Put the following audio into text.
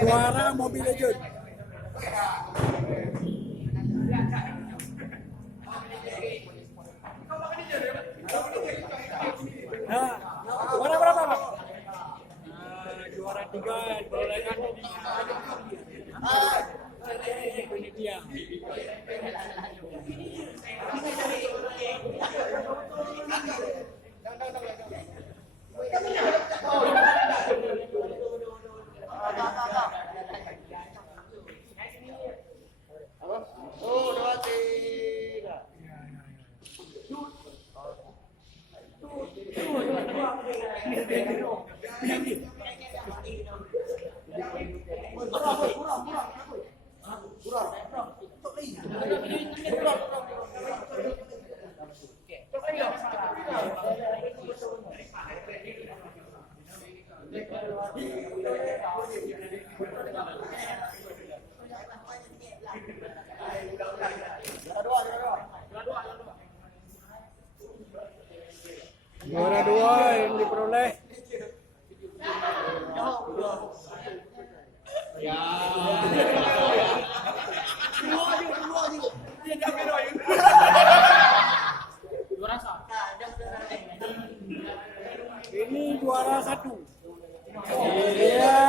Juara Mobile Legends. Nah, juara berapa, Pak? Juara 3 perolehan ini dia. Juara 2 yang diperoleh ini juara 1. Iya.